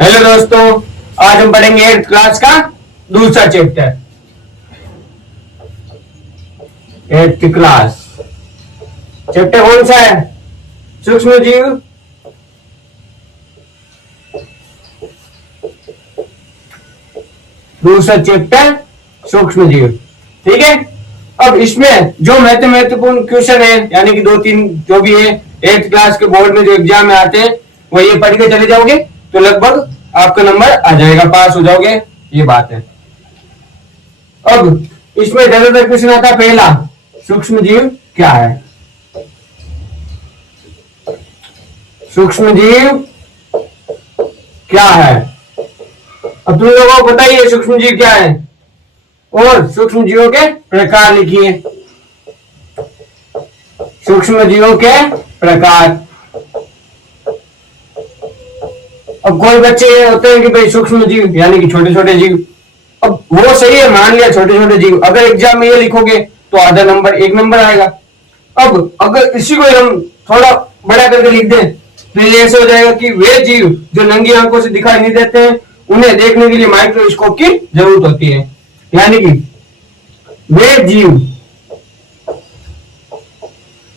Hello दोस्तों, आज हम पढ़ेंगे 8th क्लास का दूसरा चैप्टर। 8th क्लास चैप्टर कौन सा है? सूक्ष्म जीव। दूसरा चैप्टर सूक्ष्म जीव, ठीक है। अब इसमें जो महत्वपूर्ण क्वेश्चन है, यानी कि 2-3 जो भी है 8th क्लास के बोर्ड में जो एग्जाम में आते हैं, वो ये पढ़ के चले जाओगे तो लगभग आपका नंबर आ जाएगा, पास हो जाओगे, ये बात है। अब इसमें ज्यादातर क्वेश्चन आता है पहला, सूक्ष्म जीव क्या है? सूक्ष्म जीव क्या है? अब तुम लोगों को बताइए सूक्ष्म जीव क्या है और सूक्ष्म जीवों के प्रकार लिखिए। सूक्ष्म जीवों के प्रकार। अब कोई बच्चे होते हैं कि भाई सूक्ष्म जीव यानी कि छोटे छोटे जीव। अब वो सही है, मान लिया छोटे छोटे जीव, अगर एग्जाम में ये लिखोगे तो आधा नंबर 1 नंबर आएगा। अब अगर इसी को हम थोड़ा बड़ा करके लिख दें तो ये ऐसे हो जाएगा कि वे जीव जो नंगी आंखों से दिखाई नहीं देते हैं, उन्हें देखने के लिए माइक्रोस्कोप की जरूरत होती है। यानी कि वे जीव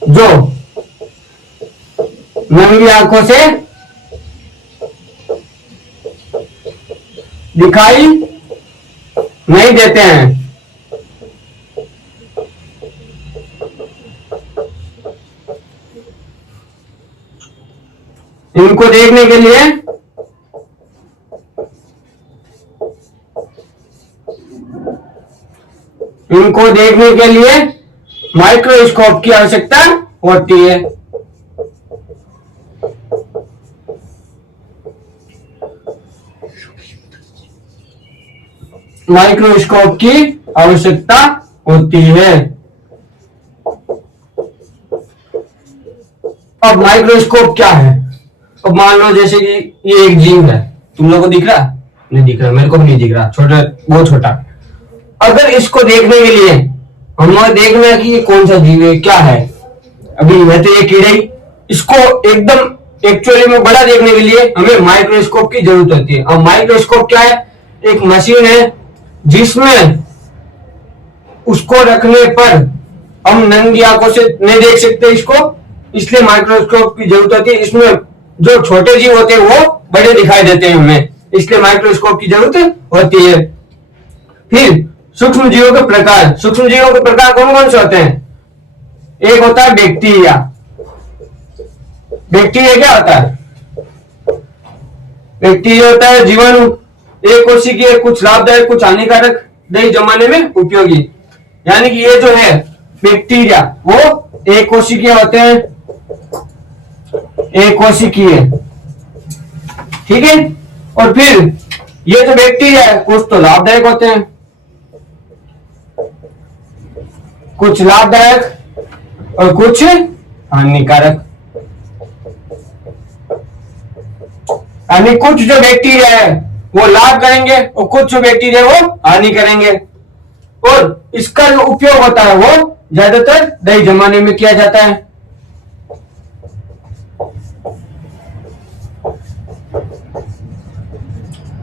जो नंगी आंखों से दिखाई नहीं देते हैं, इनको देखने के लिए माइक्रोस्कोप की आवश्यकता होती है। माइक्रोस्कोप की आवश्यकता होती है। अब माइक्रोस्कोप क्या है? अब मान लो जैसे कि ये एक जीव है, तुम लोगों को दिख रहा? नहीं दिख रहा, मेरे को भी नहीं दिख रहा, छोटा, बहुत छोटा। अगर इसको देखने के लिए हमें देखना है कि ये कौन सा जीव है, क्या है। अभी मैं तो ये कीड़ा ही, इसको एकदम एक्चुअली में बड़ा देखने के लिए हमें माइक्रोस्कोप की जरूरत होती है। अब माइक्रोस्कोप क्या है? एक मशीन है जिसमें उसको रखने पर हम नंगी आंखों से नहीं देख सकते इसको, इसलिए माइक्रोस्कोप की जरूरत होती है। इसमें जो छोटे जीव होते हैं वो बड़े दिखाई देते हैं हमें, इसलिए माइक्रोस्कोप की जरूरत होती है। फिर सूक्ष्म जीवों के प्रकार। सूक्ष्म जीवों के प्रकार कौन कौन से होते हैं? एक होता है बैक्टीरिया। बैक्टीरिया क्या होता है? बैक्टीरिया होता है जीवाणु, एक कोशिकीय, कुछ लाभदायक कुछ हानिकारक, दही जमाने में उपयोगी। यानी कि ये जो है बैक्टीरिया वो एक कोशिकीय होते हैं, एक कोशिकीय, ठीक है। और फिर ये जो बैक्टीरिया है कुछ तो लाभदायक होते हैं, कुछ लाभदायक और कुछ हानिकारक। यानी कुछ जो बैक्टीरिया है वो लाभ करेंगे और कुछ जो बैक्टीरिया वो हानि करेंगे। और इसका जो उपयोग होता है वो ज्यादातर दही जमाने में किया जाता है।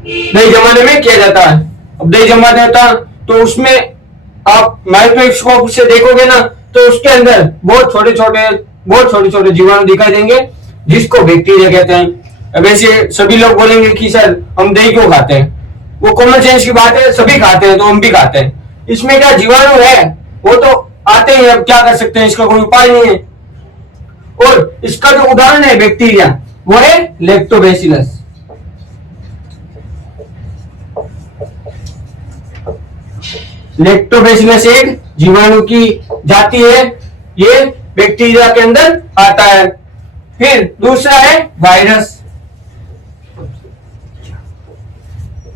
दही जमाने में किया जाता है। अब दही जमाने होता तो उसमें आप माइक्रोस्कोप से देखोगे ना तो उसके अंदर बहुत छोटे छोटे जीवाणु दिखाई देंगे, जिसको बैक्टीरिया कहते हैं। अब ऐसे सभी लोग बोलेंगे कि सर हम दही क्यों खाते हैं? वो कॉमन सेंस की बात है, सभी खाते हैं तो हम भी खाते हैं। इसमें क्या जीवाणु है वो तो आते हैं, अब क्या कर सकते हैं, इसका कोई उपाय नहीं है। और इसका जो उदाहरण है बैक्टीरिया वो है लैक्टोबैसिलस। लैक्टोबैसिलस एक जीवाणु की जाति है, ये बैक्टीरिया के अंदर आता है। फिर दूसरा है वायरस।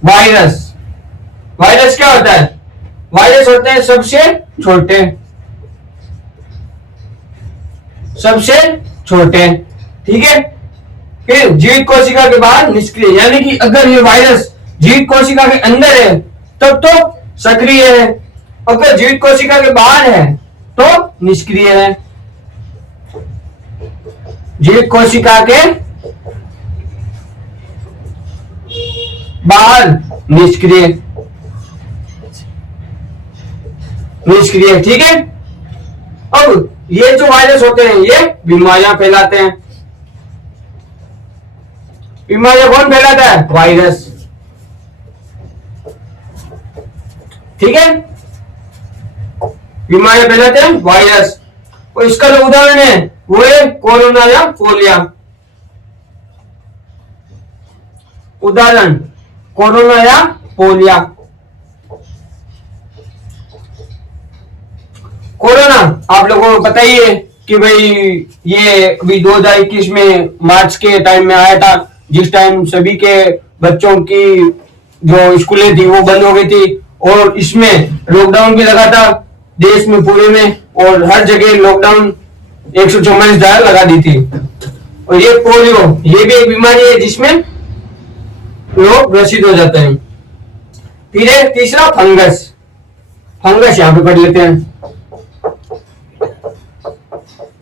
वायरस वायरस क्या होता है? वायरस होते हैं सबसे छोटे, ठीक है। फिर जीवित कोशिका के बाहर निष्क्रिय, यानी कि अगर ये वायरस जीवित कोशिका के अंदर है तब तो सक्रिय है, अगर जीवित कोशिका के बाहर है तो निष्क्रिय है। जीवित कोशिका के बाहर निष्क्रिय, निष्क्रिय। ठीक है। अब ये जो वायरस होते हैं ये बीमारियां फैलाते हैं। बीमारियां कौन फैलाता है? वायरस। ठीक है। बीमारियां फैलाते हैं वायरस। और इसका जो उदाहरण है वो है कोरोना या पोलिया। उदाहरण कोरोना या पोलिया। कोरोना आप लोगों को पता ही है कि भाई ये अभी 2021 में मार्च के टाइम में आया था, जिस टाइम सभी के बच्चों की जो स्कूलें थी वो बंद हो गई थी और इसमें लॉकडाउन भी लगा था देश में पूरे में, और हर जगह लॉकडाउन 144 लगा दी थी। और ये पोलियो ये भी एक बीमारी है जिसमें लोग ग्रसित हो जाते हैं। फिर है तीसरा फंगस। फंगस यहां पे पढ़ लेते हैं।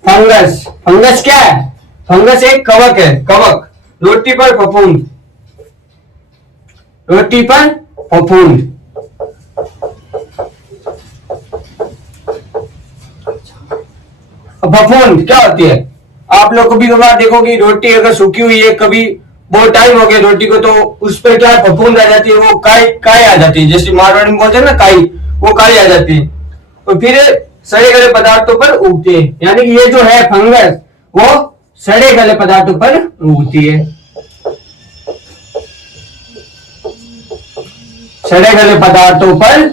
फंगस, फंगस क्या है? फंगस एक कवक है, कवक। रोटी पर फफूंद, रोटी पर फफूंद। फफूंद क्या होती है? आप लोग कभी कभार देखो कि रोटी अगर सूखी हुई है, कभी बहुत टाइम हो गया रोटी को, तो उस पर क्या फफूंद आ जाती है, वो काई काई आ जाती है, जैसे मारवाड़ी में बोलते हैं ना काई, वो काई आ जाती है। और फिर सड़े गले पदार्थों पर उगती है, यानी कि ये जो है फंगस वो सड़े गले पदार्थों पर उगती है। सड़े गले पदार्थों पर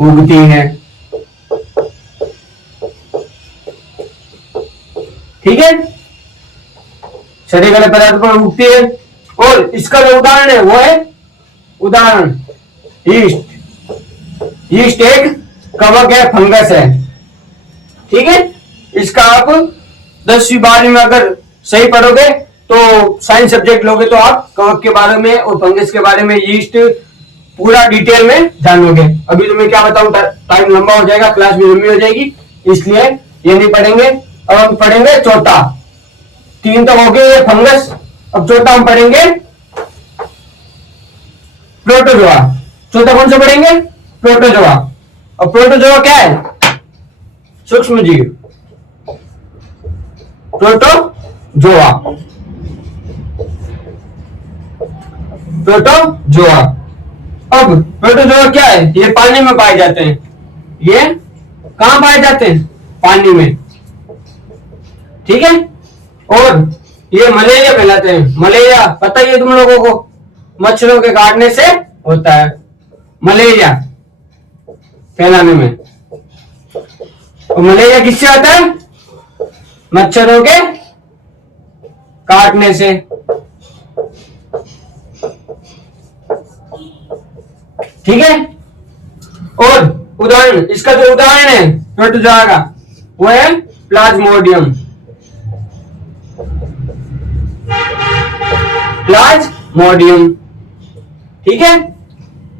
उगती है। ठीक है। सड़े गले पदार्थ पर उगती है। और इसका जो उदाहरण है वो है उदाहरण यीस्ट। यीस्ट एक कवक है, फंगस है। ठीक है। इसका आप 10वीं 12वीं में अगर सही पढ़ोगे तो साइंस सब्जेक्ट लोगे तो आप कवक के बारे में और फंगस के बारे में, यीस्ट पूरा डिटेल में जानोगे। अभी तो मैं क्या बताऊं, टाइम लंबा हो जाएगा, क्लास भी लंबी हो जाएगी, इसलिए ये नहीं पढ़ेंगे। अब हम पढ़ेंगे चौथा। 3 तो हो गए ये फंगस। अब चौथा हम पढ़ेंगे प्रोटोजोआ। चौथा कौन सा पढ़ेंगे? प्रोटोजोआ। और प्रोटोजोआ क्या है? सूक्ष्म जीव। Protozoa, protozoa. अब प्रोटोजोआ क्या है? ये पानी में पाए जाते हैं। ये कहां पाए जाते हैं? पानी में। ठीक है। और ये मलेरिया फैलाते हैं। मलेरिया पता ही है तुम लोगों को, मच्छरों के काटने से होता है मलेरिया फैलाने में। और मलेरिया किससे आता है? मच्छरों के काटने से। ठीक है। और उदाहरण, इसका जो उदाहरण है प्रोटोजोआ का वो है प्लाज्मोडियम। प्लाज्मोडियम। ठीक है।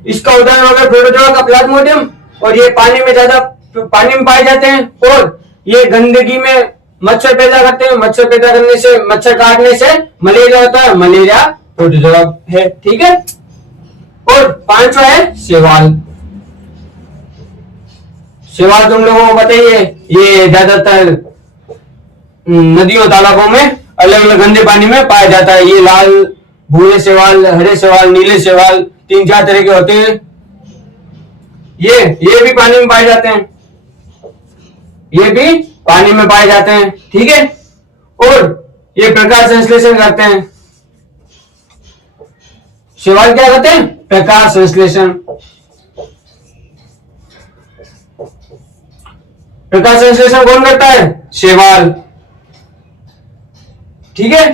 इसका उदाहरण होगा प्रोटोजोआ का प्लाज्मोडियम। और ये पानी में ज्यादा, पानी में पाए जाते हैं और ये गंदगी में मच्छर पैदा करते हैं। मच्छर पैदा करने से, मच्छर काटने से मलेरिया होता है। मलेरिया प्रोटोजोआ है। ठीक है। और 5वां है शैवाल। शैवाल तुम लोगों को बताइए, ये ज्यादातर नदियों तालाबों में अलग अलग गंदे पानी में पाया जाता है। ये लाल भूरे शैवाल, हरे शैवाल, नीले शैवाल, 3-4 तरह के होते हैं। ये भी पानी में पाए जाते हैं। ये भी पानी में पाए जाते हैं। ठीक है। और ये प्रकाश संश्लेषण करते हैं। शैवाल क्या करते हैं? प्रकाश संश्लेषण। प्रकाश संश्लेषण कौन करता है? शैवाल। ठीक है।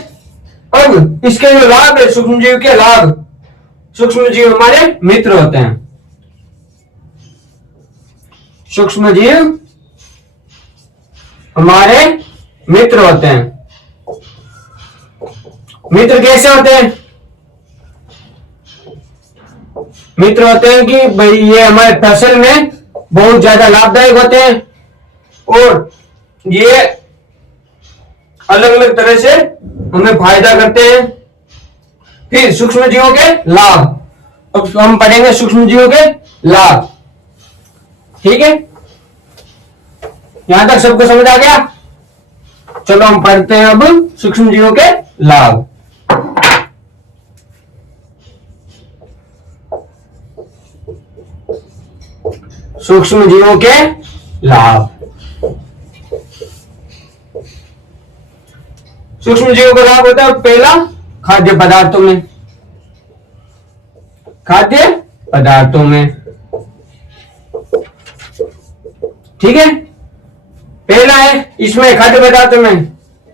अब इसके जो लाभ है, सूक्ष्म जीव के लाभ, सूक्ष्म जीव हमारे मित्र होते हैं। सूक्ष्म जीव हमारे मित्र होते हैं। मित्र कैसे होते हैं? मित्र होते हैं कि भाई ये हमारे फसल में बहुत ज्यादा लाभदायक होते हैं और ये अलग अलग तरह से हमें फायदा करते हैं। फिर सूक्ष्म जीवों के लाभ, अब हम पढ़ेंगे सूक्ष्म जीवों के लाभ। ठीक है, यहां तक सबको समझ आ गया? चलो हम पढ़ते हैं अब सूक्ष्म जीवों के लाभ। सूक्ष्म जीवों के लाभ। सूक्ष्म जीवों का लाभ होता है पहला, खाद्य पदार्थों में। खाद्य पदार्थों में, ठीक है। पहला है इसमें खाद्य पदार्थों में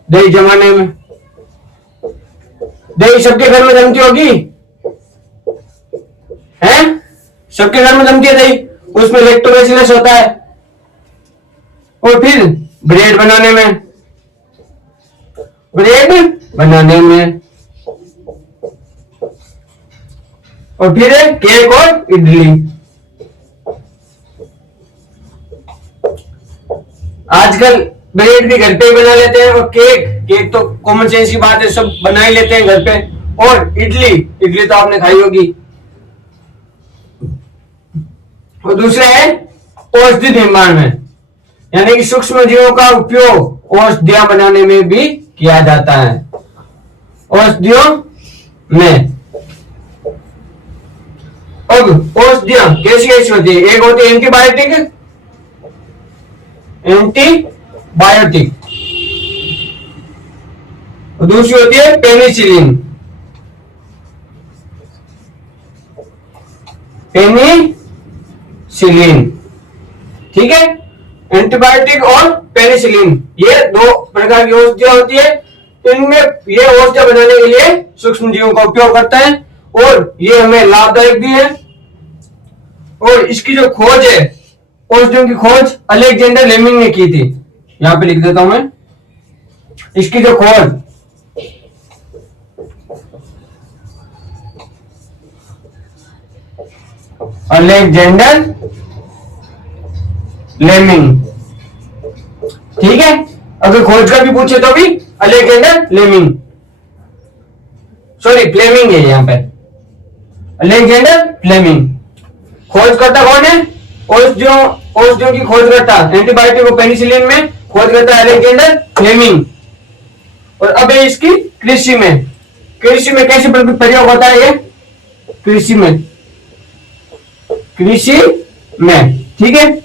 दही जमाने में। दही सबके घर में जमती होगी, है? सबके घर में जमती है दही, उसमें लैक्टोबैसिलस होता है। और फिर ब्रेड बनाने में, ब्रेड बनाने में, और फिर केक और इडली। आजकल ब्रेड भी घर पे ही बना लेते हैं, और केक, केक तो कॉमन सेंस की बात है, सब बना ही लेते हैं घर पे। और इडली, इडली तो आपने खाई होगी। और दूसरा है औषधि निर्माण में, यानी कि सूक्ष्म जीवों का उपयोग औषधियां बनाने में भी किया जाता है। औषधियों में, अब औषधियां कैसी कैसी होती है? एक होती है एंटीबायोटिक, एंटीबायोटिक, और दूसरी होती है पेनिसिलिन, पेनिसिलिन। ठीक है, एंटीबायोटिक और पेनिसिलिन, ये दो प्रकार की औषधियां होती है। इनमें ये औषधियां बनाने के लिए सूक्ष्म जीवों का उपयोग करता है, और ये हमें लाभदायक भी है। और इसकी जो खोज है, औषधियों की खोज अलेक्जेंडर लेमिंग ने की थी। यहां पे लिख देता हूं मैं, इसकी जो खोज अलेक्जेंडर लेमिंग। ठीक है, अगर खोज का भी पूछे तो भी अलेक्जेंडर लेमिंग, सॉरी फ्लेमिंग है यहां पे, अलेक्जेंडर फ्लेमिंग। खोज करता कौन है? औषधियों की खोज करता, एंटीबायोटिक और पेनिसिलिन में खोज करता है अलेक्जेंडर फ्लेमिंग। और अब इसकी कृषि में, कृषि में कैसे प्रयोग होता है ये? कृषि में, कृषि में, ठीक है।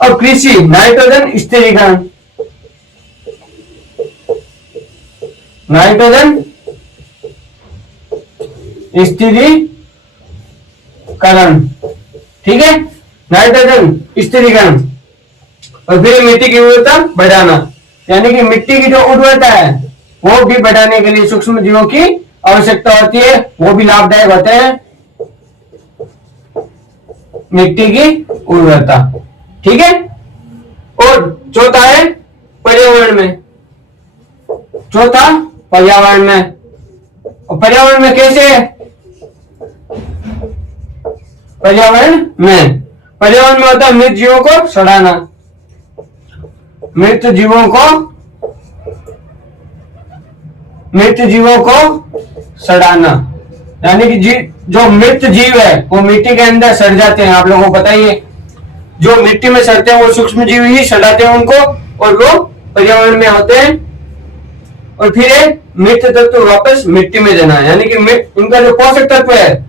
अब कृषि, नाइट्रोजन स्थिरीकरण, नाइट्रोजन स्थिरीकरण, ठीक है, नाइट्रोजन स्थिरीकरण। और फिर मिट्टी की उर्वरता बढ़ाना, यानी कि मिट्टी की जो उर्वरता है वो भी बढ़ाने के लिए सूक्ष्म जीवों की आवश्यकता होती है, वो भी लाभदायक होते हैं। मिट्टी की उर्वरता, ठीक है। और चौथा है पर्यावरण में, चौथा पर्यावरण में। और पर्यावरण में कैसे है? पर्यावरण में, पर्यावरण में होता है मृत जीवों को सड़ाना, मृत जीवों को, मृत जीवों को सड़ाना, यानी कि जो मृत जीव है वो मिट्टी के अंदर सड़ जाते हैं। आप लोगों को पता ही है, जो मिट्टी में सड़ते हैं वो सूक्ष्म जीव ही सड़ाते हैं उनको, और वो पर्यावरण में होते हैं। और फिर मृत तत्व वापस मिट्टी में देना, यानी कि इनका जो पोषक तत्व है,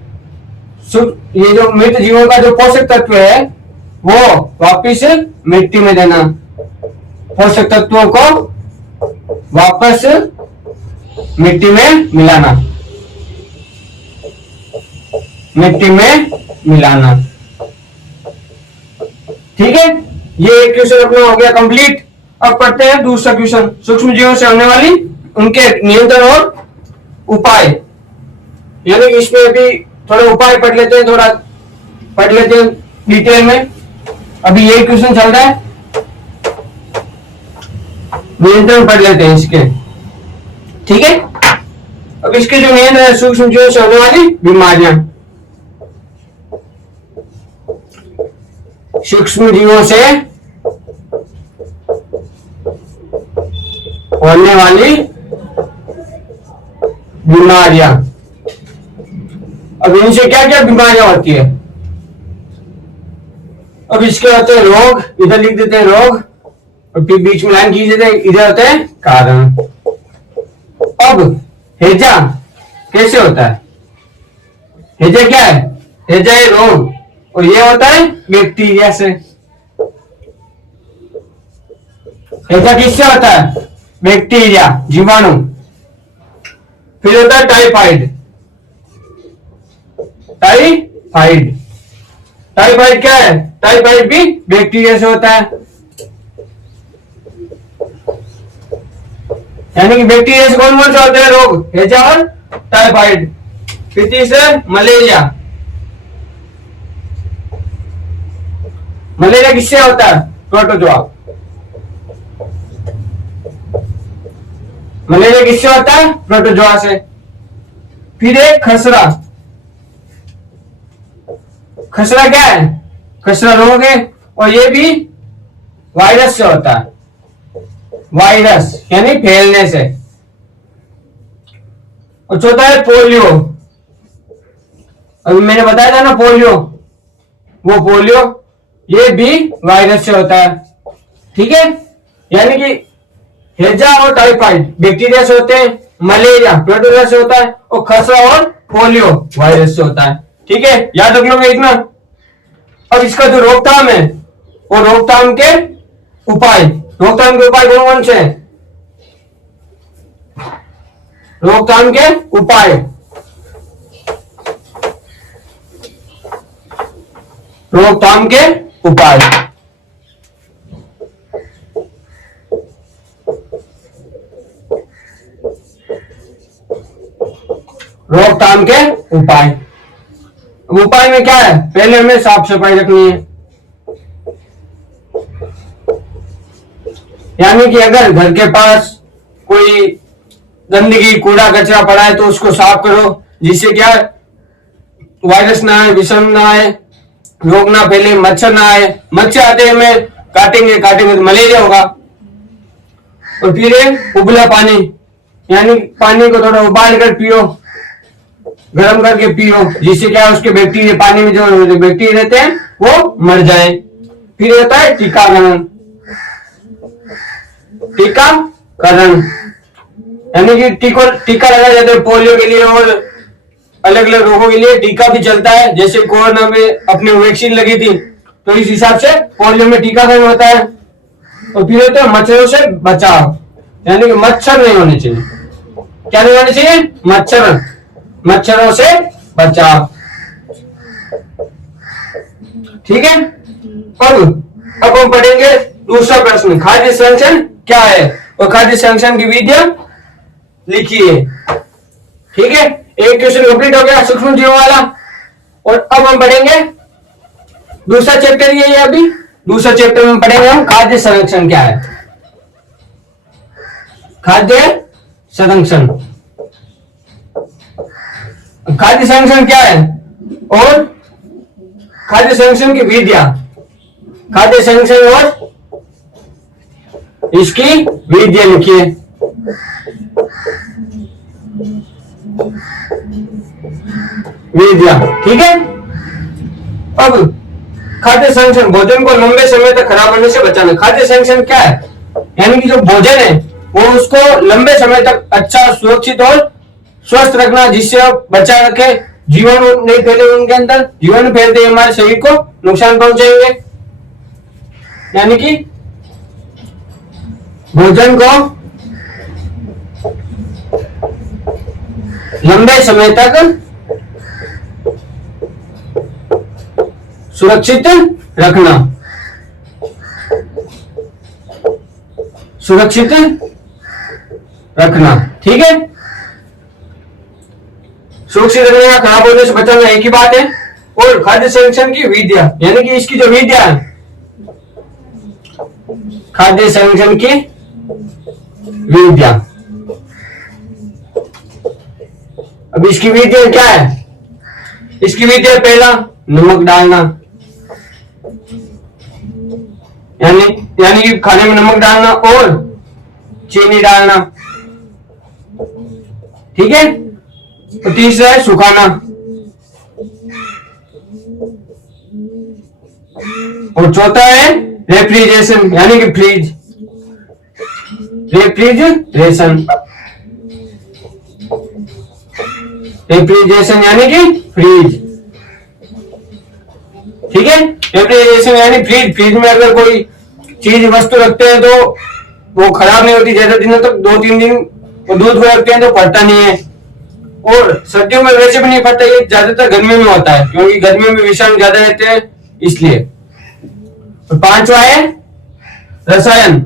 ये जो मृत जीवों का जो पोषक तत्व है वो वापस मिट्टी में देना, पोषक तत्वों को वापस मिट्टी में मिलाना, मिट्टी में मिलाना। ठीक है, ये एक क्वेश्चन अपना हो गया कंप्लीट। अब पढ़ते हैं दूसरा क्वेश्चन, सूक्ष्म जीवों से होने वाली उनके नियंत्रण और उपाय, यानी कि इसमें अभी थोड़े उपाय पढ़ लेते हैं, थोड़ा पढ़ लेते हैं डिटेल में। अभी यही क्वेश्चन चल रहा है, नियंत्रण पढ़ लेते हैं इसके, ठीक है। अब इसके जो नियंत्रण है सूक्ष्म जीवों से होने वाली बीमारियां, सूक्ष्म जीवों से होने वाली बीमारियां। अब इनसे क्या क्या बीमारियां होती है? अब इसके होते हैं रोग, इधर लिख देते हैं रोग, और फिर बीच में लाइन खींच देते हैं, इधर होते हैं कारण। अब हैजा कैसे होता है? हैजा क्या है? हैजा है रोग, और ये होता है बैक्टीरिया से। हैजा किससे होता है? बैक्टीरिया, जीवाणु। फिर होता है टाइफाइड। टाइफाइड, टाइफाइड क्या है? टाइफाइड भी बैक्टीरिया से होता है, यानी कि बैक्टीरिया से कौन कौन से होते हैं रोग? हैजा और टाइफाइड। फिर तीसरा मलेरिया। मलेरिया किससे होता है? प्रोटोजोआ। मलेरिया किससे होता है? प्रोटोजोआ से। फिर एक खसरा। खसरा क्या है? खसरा रोग है, और ये भी वायरस से होता है, वायरस यानी फैलने से। और चौथा है पोलियो। अभी मैंने बताया था ना पोलियो, वो पोलियो ये भी वायरस से होता है। ठीक है, यानी कि हैजा और टाइफाइड बैक्टीरिया से होते हैं, मलेरिया प्रोटोजोआ से होता है, और खसरा और पोलियो वायरस से होता है। ठीक है, याद रख लोगे इतना। अब इसका जो रोकथाम है, वो रोकथाम के उपाय, रोकथाम के उपाय कौन कौन से हैं? रोकथाम के उपाय, रोकथाम के उपाय। रोकथाम के उपाय, उपाय में क्या है? पहले हमें साफ सफाई रखनी है, यानी कि अगर घर के पास कोई गंदगी कूड़ा कचरा पड़ा है तो उसको साफ करो, जिससे क्या वायरस ना आए, विषम ना आए, रोग ना फैले, मच्छर ना आए। मच्छर आते हैं हमें काटेंगे तो मलेरिया होगा। और फिर उबला पानी, यानी पानी को थोड़ा उबाल कर पियो, गर्म करके पियो, जिससे क्या उसके बैक्टीरिया, पानी में जो बैक्टीरिया रहते हैं वो मर जाए। फिर होता है टीकाकरण। टीकाकरण यानी कि टीका लगाया जाता है पोलियो के लिए और अलग अलग रोगों के लिए टीका भी चलता है। जैसे कोरोना में अपने वैक्सीन लगी थी, तो इस हिसाब से पोलियो में टीकाकरण होता है। और फिर होता है मच्छरों से बचाव, यानी कि मच्छर नहीं होने चाहिए। क्या नहीं होने चाहिए? मच्छर, मच्छरों से बचाव। ठीक है, अब हम पढ़ेंगे दूसरा प्रश्न, खाद्य संरक्षण क्या है, और खाद्य संरक्षण की विधियां लिखिए। ठीक है, एक क्वेश्चन कंप्लीट हो गया सूक्ष्म जीवों वाला। और अब हम पढ़ेंगे दूसरा चैप्टर, ये अभी दूसरा चैप्टर में पढ़ेंगे हम खाद्य संरक्षण क्या है। खाद्य संरक्षण, खाद्य संरक्षण क्या है और खाद्य संरक्षण की विधियां, खाद्य संरक्षण और इसकी विधियां लिखिए। विधियां, ठीक है। अब खाद्य संरक्षण, भोजन को लंबे समय तक खराब होने से बचाना। खाद्य संरक्षण क्या है? यानी कि जो भोजन है वो उसको लंबे समय तक अच्छा, सुरक्षित और स्वस्थ रखना, जिससे बचा रखे, जीवाणु नहीं फैले उनके अंदर। जीवाणु फैलते हमारे शरीर को नुकसान पहुंचाएंगे। यानी कि भोजन को लंबे समय तक सुरक्षित रखना, सुरक्षित रखना, ठीक है। सुरक्षित रखने का, खराब होने से बचाना एक ही बात है। और खाद्य संरक्षण की विधियां, यानी कि इसकी जो विधियां है, खाद्य संरक्षण की विधियां। अब इसकी विधियां क्या है? इसकी विधियां, पहला नमक डालना, यानी कि खाने में नमक डालना और चीनी डालना, ठीक है। तो तीसरा है सुखाना, और चौथा है रेफ्रिजरेशन यानी कि फ्रीज, रेफ्रिजरेशन, रेफ्रिजरेशन यानी कि फ्रीज। ठीक है, रेफ्रिजरेशन यानी फ्रीज। फ्रीज में अगर कोई चीज वस्तु रखते हैं तो वो खराब नहीं होती ज्यादा दिनों तक, 2-3 दिन। और दूध को रखते हैं तो फटता नहीं है, और सर्दियों में वैसे भी नहीं फटता, ये ज्यादातर गर्मी में होता है क्योंकि गर्मियों में विषाणु ज्यादा रहते हैं इसलिए। और पांचवा है रसायन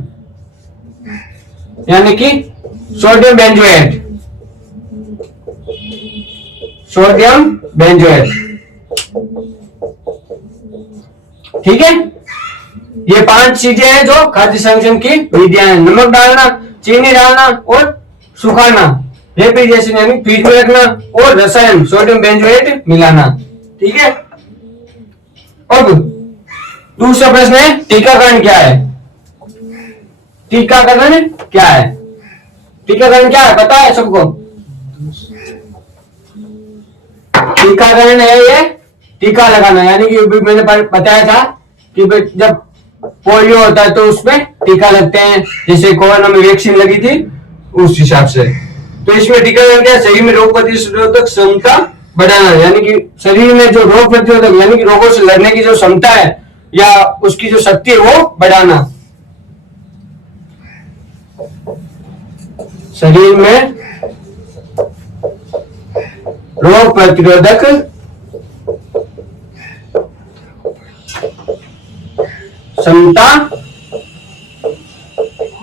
यानी कि सोडियम बेंजोएट, सोडियम बेंजोएट। ठीक है, ये 5 चीजें हैं जो खाद्य संरक्षण की विधियां हैं। नमक डालना, चीनी डालना और सुखाना, रेफ्रिजरेशन यानी फ्रिज में रखना, और रसायन सोडियम बेंजोएट मिलाना। ठीक है, अब दूसरा प्रश्न है टीकाकरण क्या है? टीकाकरण क्या है? टीकाकरण क्या है पता है सबको? टीकाकरण है ये टीका लगाना, यानी कि मैंने बताया था कि जब पोलियो होता है तो उसमें टीका लगते हैं, जैसे कोरोना में वैक्सीन लगी थी उस हिसाब से। तो इसमें टीकाकरण क्या? शरीर में रोग प्रतिरोधक क्षमता बढ़ाना, यानी कि शरीर में जो रोग प्रतिरोधक यानी कि रोगों से लड़ने की जो क्षमता है या उसकी जो शक्ति है वो बढ़ाना। शरीर में रोग प्रतिरोधक क्षमता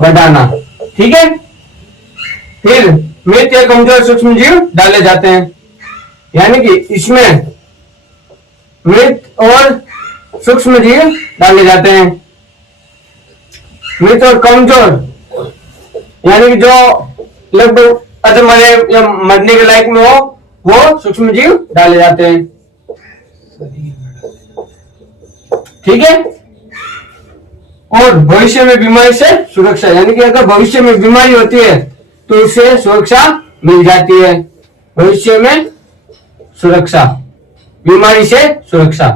बढ़ाना। ठीक है, फिर मृत या कमजोर सूक्ष्म जीव डाले जाते हैं, यानी कि इसमें मृत और सूक्ष्म जीव डाले जाते हैं। मृत और कमजोर यानी कि जो लगभग अधमरे या मरने के लायक में हो वो सूक्ष्म जीव डाले जाते हैं। ठीक है, और भविष्य में बीमारी से सुरक्षा, यानी कि अगर भविष्य में बीमारी होती है तो उससे सुरक्षा मिल जाती है। भविष्य में सुरक्षा, बीमारी से सुरक्षा।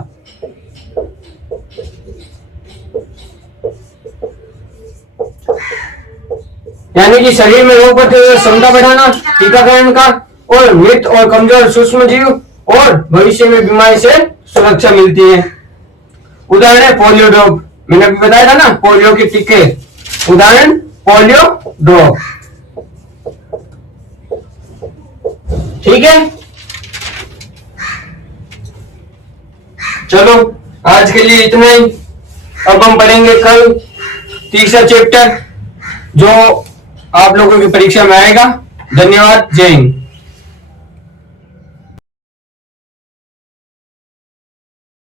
यानी कि शरीर में रोग प्रतिरोधक क्षमता बढ़ाना टीकाकरण का, और मृत और कमजोर सूक्ष्म जीव, और भविष्य में बीमारी से सुरक्षा मिलती है। उदाहरण है पोलियो ड्रॉप, मैंने अभी बताया था ना पोलियो के टीके। उदाहरण पोलियो ड्रॉप। ठीक है, चलो आज के लिए इतना ही। अब हम पढ़ेंगे कल तीसरा चैप्टर जो आप लोगों की परीक्षा में आएगा। धन्यवाद, जय हिंद।